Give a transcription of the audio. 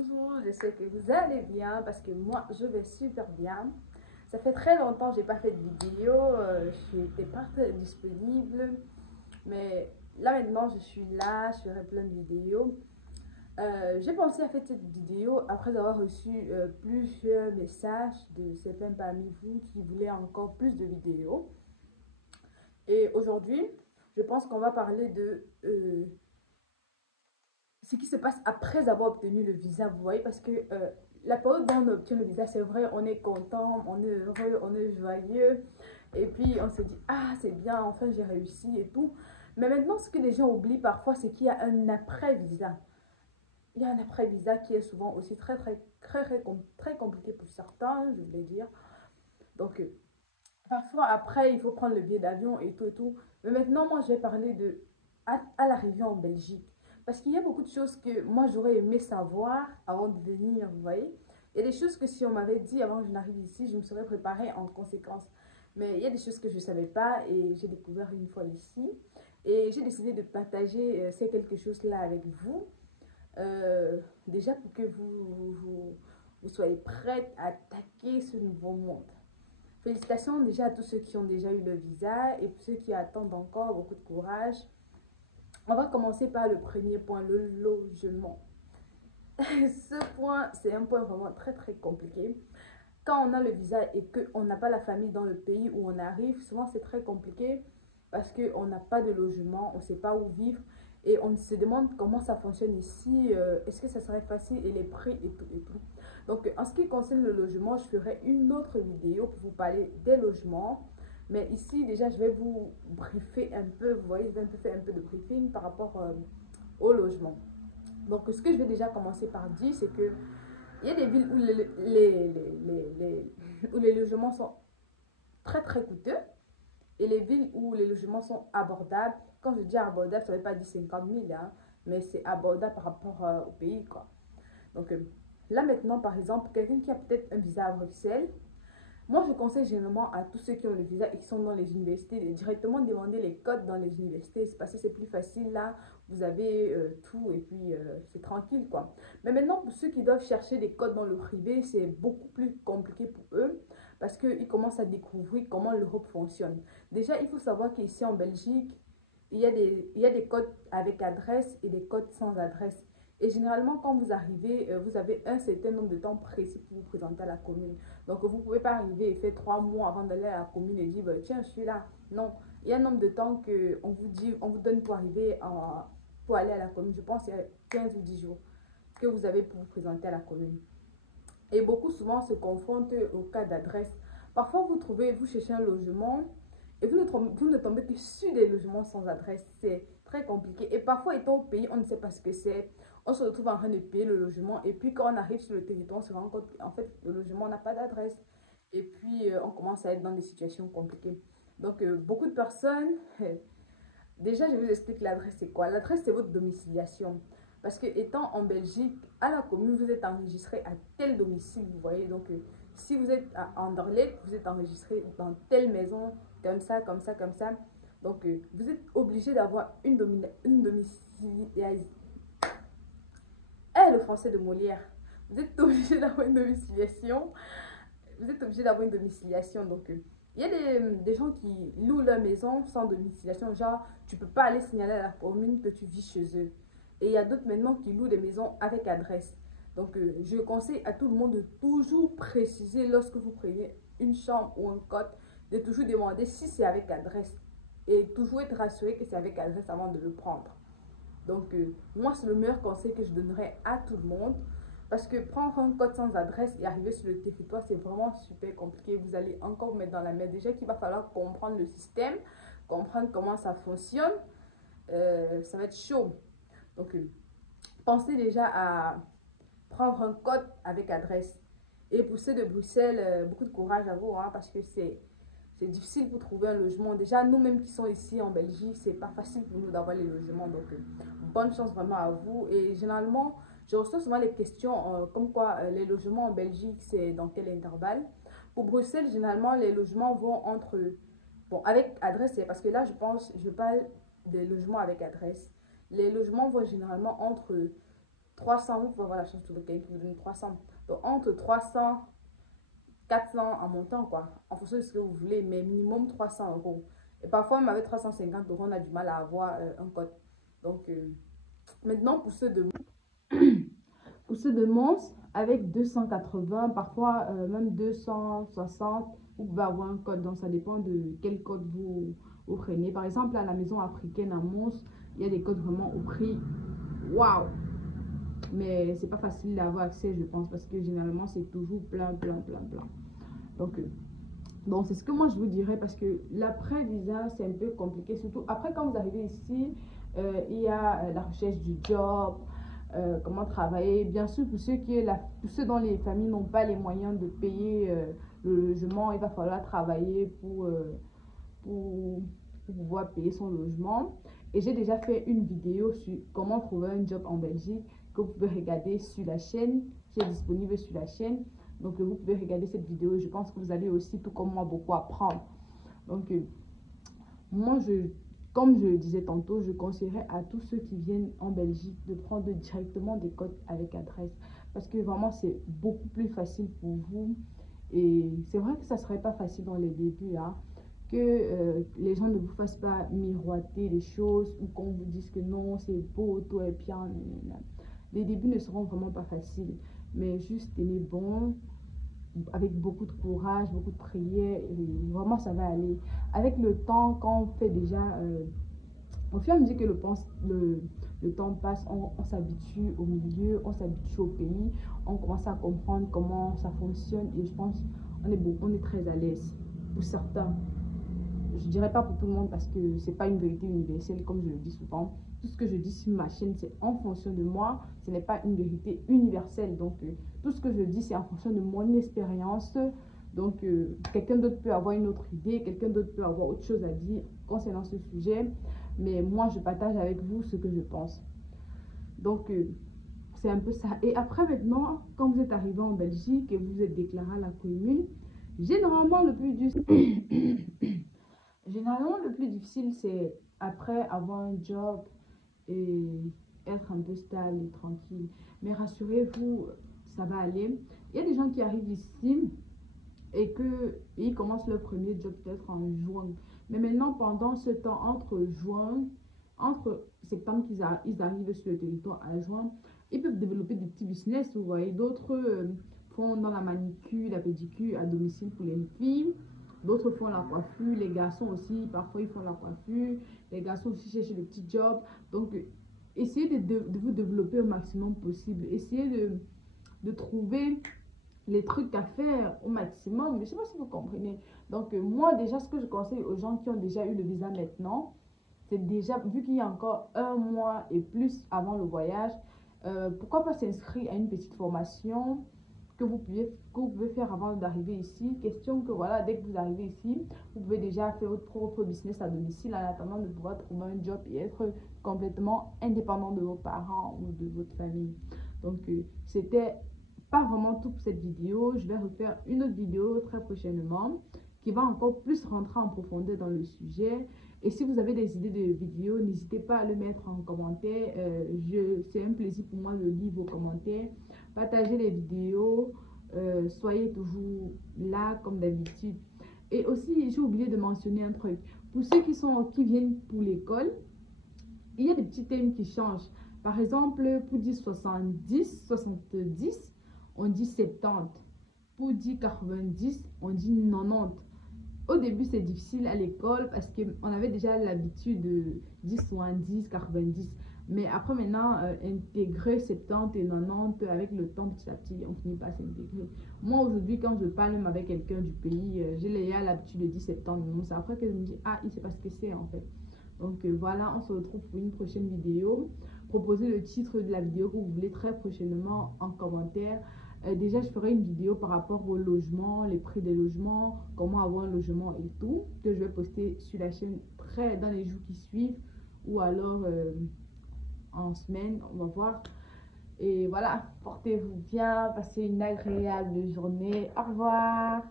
Bonjour, j'espère que vous allez bien parce que moi je vais super bien. Ça fait très longtemps que j'ai pas fait de vidéo, je n'étais pas très disponible, mais là maintenant je suis là, je ferai plein de vidéos. J'ai pensé à faire cette vidéo après avoir reçu plusieurs messages de certains parmi vous qui voulaient encore plus de vidéos. Et aujourd'hui, je pense qu'on va parler de ce qui se passe après avoir obtenu le visa, vous voyez, parce que la période dont on obtient le visa, c'est vrai, on est content, on est heureux, on est joyeux, et puis on se dit, ah, c'est bien, enfin j'ai réussi et tout. Mais maintenant, ce que les gens oublient parfois, c'est qu'il y a un après-visa. Il y a un après-visa qui est souvent aussi très compliqué pour certains, je voulais dire. Donc, parfois, après, il faut prendre le billet d'avion et tout et tout. Mais maintenant, moi, je vais parler de à l'arrivée en Belgique. Parce qu'il y a beaucoup de choses que moi, j'aurais aimé savoir avant de venir, vous voyez. Il y a des choses que si on m'avait dit avant que je n'arrive ici, je me serais préparée en conséquence. Mais il y a des choses que je ne savais pas et j'ai découvert une fois ici. Et j'ai décidé de partager ces quelque chose-là avec vous. Déjà pour que vous soyez prête à attaquer ce nouveau monde. Félicitations déjà à tous ceux qui ont déjà eu le visa et pour ceux qui attendent encore, beaucoup de courage. On va commencer par le premier point, le logement. Ce point, c'est un point vraiment très compliqué. Quand on a le visa et qu'on n'a pas la famille dans le pays où on arrive, souvent c'est très compliqué parce qu'on n'a pas de logement, on ne sait pas où vivre et on se demande comment ça fonctionne ici, est-ce que ça serait facile et les prix et tout et tout. Donc en ce qui concerne le logement, je ferai une autre vidéo pour vous parler des logements. Mais ici déjà je vais vous briefer un peu, vous voyez, je vais un peu faire un peu de briefing par rapport au logement. Donc ce que je vais déjà commencer par dire, c'est que il y a des villes où où les logements sont très coûteux et les villes où les logements sont abordables. Quand je dis abordable, ça ne veut pas dire 50 000, hein, mais c'est abordable par rapport au pays, quoi. Donc là maintenant, par exemple, quelqu'un qui a peut-être un visa à Bruxelles, moi, je conseille généralement à tous ceux qui ont le visa et qui sont dans les universités de directement demander les codes dans les universités. C'est parce que c'est plus facile là. Vous avez tout et puis c'est tranquille quoi. Mais maintenant, pour ceux qui doivent chercher des codes dans le privé, c'est beaucoup plus compliqué pour eux parce qu'ils commencent à découvrir comment l'Europe fonctionne. Déjà, il faut savoir qu'ici en Belgique, il y a des codes avec adresse et des codes sans adresse. Et généralement, quand vous arrivez, vous avez un certain nombre de temps précis pour vous présenter à la commune. Donc, vous ne pouvez pas arriver et faire 3 mois avant d'aller à la commune et dire, bah, tiens, je suis là. Non, il y a un nombre de temps qu'on vous dit, on vous donne pour arriver pour aller à la commune. Je pense qu'il y a 15 ou 10 jours que vous avez pour vous présenter à la commune. Et beaucoup souvent se confrontent au cas d'adresse. Parfois, vous cherchez un logement et vous ne tombez que sur des logements sans adresse. C'est très compliqué. Et parfois, étant au pays, on ne sait pas ce que c'est. On se retrouve en train de payer le logement. Et puis, quand on arrive sur le territoire, on se rend compte qu'en fait, le logement n'a pas d'adresse. Et puis, on commence à être dans des situations compliquées. Donc, beaucoup de personnes, déjà, je vous explique l'adresse, c'est quoi? L'adresse, c'est votre domiciliation. Parce que étant en Belgique, à la commune, vous êtes enregistré à tel domicile, vous voyez. Donc, si vous êtes à Anderlecht, vous êtes enregistré dans telle maison, comme ça, comme ça, comme ça. Donc, vous êtes obligé d'avoir une domiciliation. Eh, le français de Molière. Vous êtes obligé d'avoir une domiciliation. Vous êtes obligé d'avoir une domiciliation. Donc, il y a des gens qui louent leur maison sans domiciliation. Genre, tu peux pas aller signaler à la commune que tu vis chez eux. Et il y a d'autres maintenant qui louent des maisons avec adresse. Donc, je conseille à tout le monde de toujours préciser lorsque vous prenez une chambre ou un code, de toujours demander si c'est avec adresse. Et toujours être rassuré que c'est avec adresse avant de le prendre. Donc, moi, c'est le meilleur conseil que je donnerais à tout le monde. Parce que prendre un code sans adresse et arriver sur le territoire, c'est vraiment super compliqué. Vous allez encore vous mettre dans la merde. Déjà qu'il va falloir comprendre le système, comprendre comment ça fonctionne. Ça va être chaud. Donc, pensez déjà à prendre un code avec adresse. Et pour ceux de Bruxelles, beaucoup de courage à vous, hein, parce que c'est difficile pour trouver un logement. Déjà, nous-mêmes qui sommes ici en Belgique, c'est pas facile pour nous d'avoir les logements. Donc, bonne chance vraiment à vous. Et généralement, je reçois souvent les questions comme quoi les logements en Belgique, c'est dans quel intervalle. Pour Bruxelles, généralement, les logements vont entre... Bon, avec adresse, c'est parce que là, je parle des logements avec adresse. Les logements vont généralement entre 300, vous pouvez avoir la chance de trouver quelqu'un qui vous donne 300. Donc entre 300, 400 en montant, quoi, en fonction de ce que vous voulez, mais minimum 300 euros. Et parfois, même avec 350 euros, on a du mal à avoir un code. Donc, maintenant, pour ceux de Mons, avec 280, parfois même 260, vous pouvez avoir un code. Donc, ça dépend de quel code vous prenez. Par exemple, à la maison africaine à Mons, il y a des codes vraiment au prix. Waouh! Mais c'est pas facile d'avoir accès, je pense, parce que généralement, c'est toujours plein. Donc, c'est ce que moi je vous dirais, parce que l'après-visa, c'est un peu compliqué. Surtout après, quand vous arrivez ici, il y a la recherche du job, comment travailler. Bien sûr, pour ceux dont les familles n'ont pas les moyens de payer le logement, il va falloir travailler pour pouvoir payer son logement. Et j'ai déjà fait une vidéo sur comment trouver un job en Belgique que vous pouvez regarder sur la chaîne, qui est disponible sur la chaîne. Donc, vous pouvez regarder cette vidéo. Je pense que vous allez aussi, tout comme moi, beaucoup apprendre. Donc, moi, comme je le disais tantôt, je conseillerais à tous ceux qui viennent en Belgique de prendre directement des codes avec adresse. Parce que vraiment, c'est beaucoup plus facile pour vous. Et c'est vrai que ça ne serait pas facile dans les débuts, hein, que les gens ne vous fassent pas miroiter les choses ou qu'on vous dise que non, c'est beau, tout est bien. Les débuts ne seront vraiment pas faciles. Mais juste tenez bon, avec beaucoup de courage, beaucoup de prière, et vraiment ça va aller. Avec le temps, quand on fait déjà, au fur et à mesure que le temps passe, on s'habitue au milieu, on s'habitue au pays, on commence à comprendre comment ça fonctionne, et je pense on est très à l'aise pour certains. Je dirais pas pour tout le monde, parce que c'est pas une vérité universelle, comme je le dis souvent. Tout ce que je dis sur ma chaîne, c'est en fonction de moi, ce n'est pas une vérité universelle. Donc, tout ce que je dis, c'est en fonction de mon expérience. Donc, quelqu'un d'autre peut avoir une autre idée, quelqu'un d'autre peut avoir autre chose à dire concernant ce sujet. Mais moi, je partage avec vous ce que je pense. Donc, c'est un peu ça. Et après, maintenant, quand vous êtes arrivé en Belgique et vous êtes déclaré à la commune, généralement, le plus dur... Généralement, le plus difficile, c'est après avoir un job et être un peu stable et tranquille. Mais rassurez-vous, ça va aller. Il y a des gens qui arrivent ici et ils commencent leur premier job peut-être en juin. Mais maintenant, pendant ce temps, entre septembre ils arrivent sur le territoire à juin, ils peuvent développer des petits business, vous voyez. D'autres font dans la manicure, la pédicure à domicile pour les filles. D'autres font la coiffure, les garçons aussi, parfois ils font la coiffure. Les garçons aussi cherchent des petits jobs. Donc, essayez de vous développer au maximum possible. Essayez de trouver les trucs à faire au maximum. Je ne sais pas si vous comprenez. Donc, moi, déjà, ce que je conseille aux gens qui ont déjà eu le visa maintenant, c'est déjà, vu qu'il y a encore un mois et plus avant le voyage, pourquoi pas s'inscrire à une petite formation que vous pouvez faire avant d'arriver ici. Question que voilà, dès que vous arrivez ici, vous pouvez déjà faire votre propre business à domicile en attendant de pouvoir trouver un job et être complètement indépendant de vos parents ou de votre famille. Donc, c'était pas vraiment tout pour cette vidéo. Je vais refaire une autre vidéo très prochainement qui va encore plus rentrer en profondeur dans le sujet. Et si vous avez des idées de vidéos, n'hésitez pas à le mettre en commentaire. C'est un plaisir pour moi de lire vos commentaires. Partagez les vidéos. Soyez toujours là comme d'habitude. Et aussi, j'ai oublié de mentionner un truc. Pour ceux qui viennent pour l'école, il y a des petits thèmes qui changent. Par exemple, pour dire 70, 70, on dit 70. Pour dire 90, on dit 90. Au début, c'est difficile à l'école parce qu'on avait déjà l'habitude de dire 70, 90. Mais après, maintenant, intégrer 70 et 90 avec le temps, petit à petit, on finit par s'intégrer. Moi, aujourd'hui, quand je parle même avec quelqu'un du pays, j'ai l'habitude de dire 70. C'est après que je me dis, ah, il ne sait pas ce que c'est en fait. Donc voilà, on se retrouve pour une prochaine vidéo. Proposez le titre de la vidéo que vous voulez très prochainement en commentaire. Déjà, je ferai une vidéo par rapport au logement, les prix des logements, comment avoir un logement et tout, que je vais poster sur la chaîne dans les jours qui suivent ou alors en semaine, on va voir. Et voilà, portez-vous bien, passez une agréable journée. Au revoir.